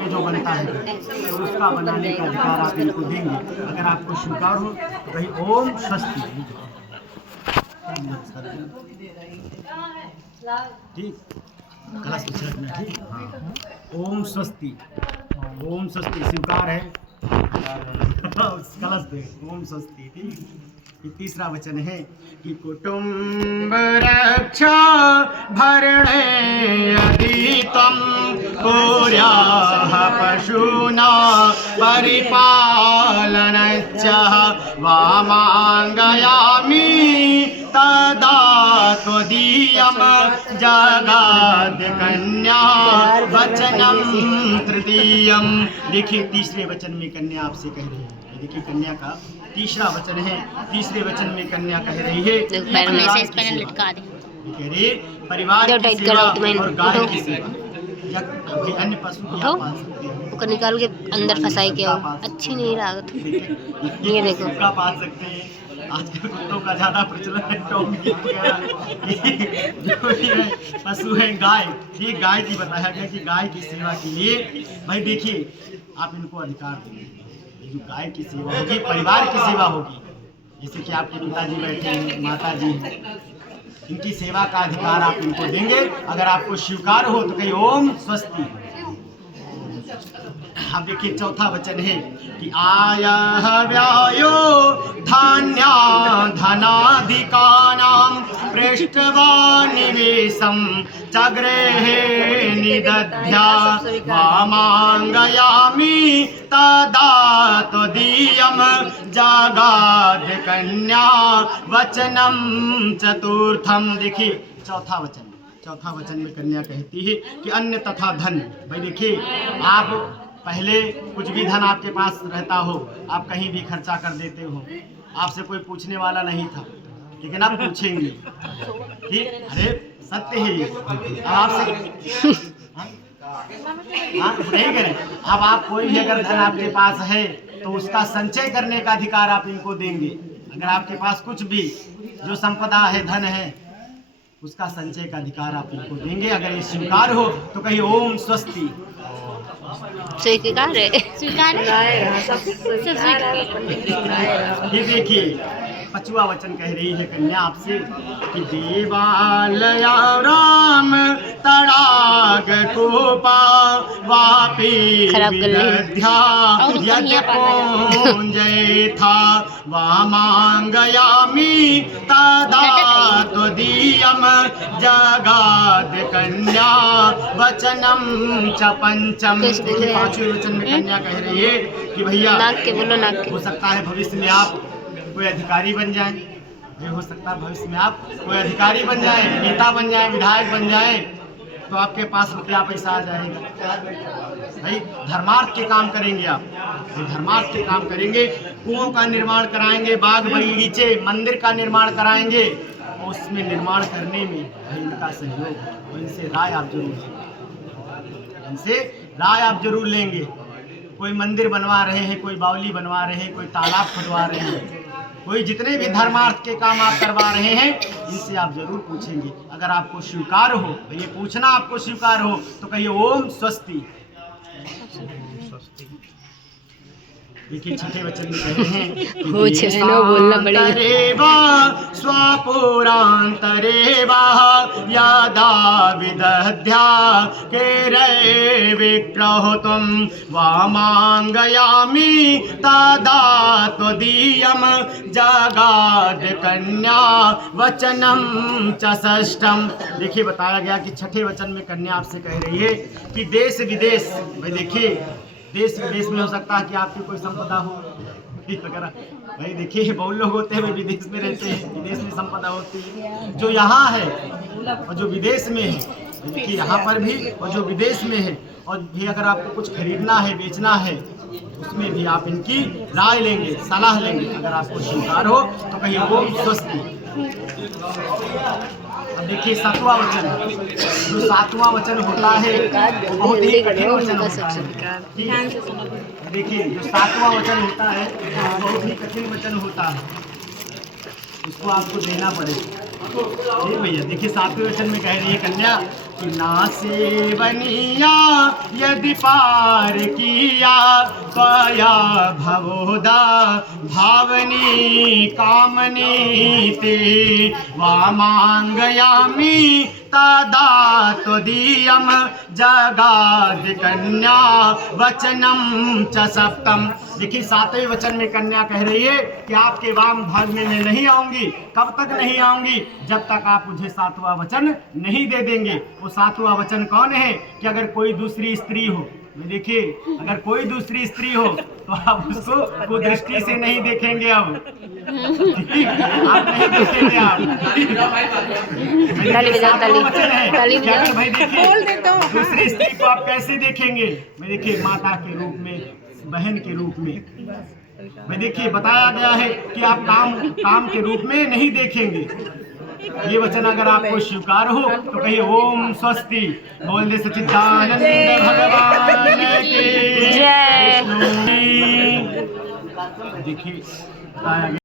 में जो बनता है तो उसका बनाने का अधिकार आप इनको देंगे। अगर आपको स्वीकार हो तो कहीं ओम स्वस्ति। ठीक, कलश कुछ रखना। ठीक, हाँ, ओम स्वस्ति। ओम स्वस्ति स्वीकार है। कलश पे ओम स्वस्ति। ठीक, ये तीसरा वचन है कि कुटुंब रक्षा भरणे यदि तम कुर्याः पशूना परिपालनच्च वामांगयामि तदा त्वदीयं जगाद कन्या वचनम तृतीयम। देखिए तीसरे वचन में कन्या आपसे कह रही है। देखिए कन्या का तीसरा वचन है। तीसरे वचन में कन्या कह रही है परिवार की सेवा और गाय की सेवा या अन्य पशु की आप पाल सकते हैं। उसको निकाल के अंदर फंसाई के अच्छी नहीं लागत। ये देखो कुत्ता पाल सकते हैं। आजकल कुत्तों का ज्यादा प्रचलन है। डॉगी वगैरह जो भी है पशु है गाय। ये गाय की बताया गया कि गाय की सेवा के लिए भाई देखिए आप इनको अधिकार देंगे। जो गाय की सेवा होगी परिवार की सेवा होगी। जैसे कि आपके पिताजी बैठे हैं, माता जी हैं, इनकी सेवा का अधिकार आप इनको देंगे। अगर आपको स्वीकार हो तो कहीं ओम स्वस्ति। अब देखिए चौथा वचन है कि आयः व्यायो धान्या धनाधिकानां पृष्ठवा निवेशं च गृहे निदध्या वामांगयामि तदा त्वदीयं जगाद कन्या वचनम चतुर्थम। देखिए चौथा वचन में कन्या कहती है कि अन्य तथा धन। भाई देखिए आप पहले कुछ भी धन आपके पास रहता हो आप कहीं भी खर्चा कर देते हो, आपसे कोई पूछने वाला नहीं था, लेकिन आप पूछेंगे। ठीक, अरे सत्य है ये। अब आपसे नहीं करें। अब आप कोई भी अगर धन आपके पास है तो उसका संचय करने का अधिकार आप इनको देंगे। अगर आपके पास कुछ भी जो संपदा है धन है उसका संचय का अधिकार आप इनको देंगे। अगर ये स्वीकार हो तो कहिए ओम स्वस्ति। स्वीकार है। ये देखिए पांचवा वचन कह रही है कन्या आपसे कि देवालया राम तड़ाग कोपा वापी विदध्या यज्ञ था वामांगयामि तदा त्वदीयं जगाद कन्या वचनम च पंचम। देखिए पांचवें वचन में कन्या कह रही है कि भैया हो सकता है भविष्य में आप कोई अधिकारी बन जाएं। ये हो सकता है भविष्य में आप कोई अधिकारी बन जाएं, नेता बन जाएं, विधायक बन जाएं, तो आपके पास रुपया पैसा आ जाएगा। भाई धर्मार्थ के काम करेंगे आप। धर्मार्थ के काम करेंगे, कुओं का निर्माण कराएंगे, बाग बगीचे मंदिर का निर्माण कराएंगे, और उसमें निर्माण करने में भाई इनका सहयोग और इनसे राय आप जरूर लेंगे। कोई मंदिर बनवा रहे हैं, कोई बावली बनवा रहे हैं, कोई तालाब खुदवा रहे हैं, कोई जितने भी धर्मार्थ के काम आप करवा रहे हैं इनसे आप जरूर पूछेंगे। अगर आपको स्वीकार हो तो ये पूछना आपको स्वीकार हो तो कहिए ओम स्वस्ति। देखिए छठे वचन में कह रहे हैं बोलना पड़ेगा स्वपुरांतरेवा यदा विदध्या केरे विक्रहुतुम वामांगयामि तदा त्वदीयं जगाद कन्या वचनम च षष्ठम। देखिए बताया गया कि छठे वचन में कन्या आपसे कह रही है कि देश विदेश। भाई देखिए देश विदेश में हो सकता है कि आपकी कोई संपदा हो वगैरह। भाई देखिए बहुत लोग होते हैं वे विदेश में रहते हैं, विदेश में संपदा होती है। जो यहाँ है और जो विदेश में है, देखिए यहाँ पर भी और जो विदेश में है, और भी अगर आपको कुछ खरीदना है बेचना है उसमें भी आप इनकी राय लेंगे, सलाह लेंगे। अगर आपको स्वीकार हो तो कहिए ओम स्वस्ति। अब देखिए सातवां वचन, जो सातवां वचन होता है बहुत ही कठिन वचन होता है। देखिए जो सातवां वचन होता है बहुत ही कठिन वचन होता है, उसको आपको देना पड़ेगा। ठीक भैया, देखिए सातवें वचन में कह रही है कन्या कि ना सेवनिया यदि पार किया पाया भवोदा भावनी कामनी ते वामांगयामि तदा त्वदीयं जगाद कन्या वचनम च सप्तम। देखिए 7वें वचन में कन्या कह रही है कि आपके वाम भाग में मैं नहीं आऊंगी। कब तक नहीं आऊंगी? जब तक आप मुझे 7वां वचन नहीं दे देंगे। वो 7वां वचन कौन है? कि अगर कोई दूसरी स्त्री हो, देखिए अगर कोई दूसरी स्त्री हो तो आप उसको कुदृष्टि से नहीं देखेंगे। अब आप नहीं देखेंगे। आप ताली बजाओ, ताली ताली कि अगर बजाओ। भाई देखिए दूसरी स्त्री को आप कैसे देखेंगे? मैं देखिए माता के रूप में, बहन के रूप में। मैं देखिए बताया गया है कि आप काम के रूप में नहीं देखेंगे। ये वचन अगर आपको स्वीकार हो तो कहिए ओम स्वस्ति। बोल दे सच्चिदानंद भगवान की जय। देखिए बताया गया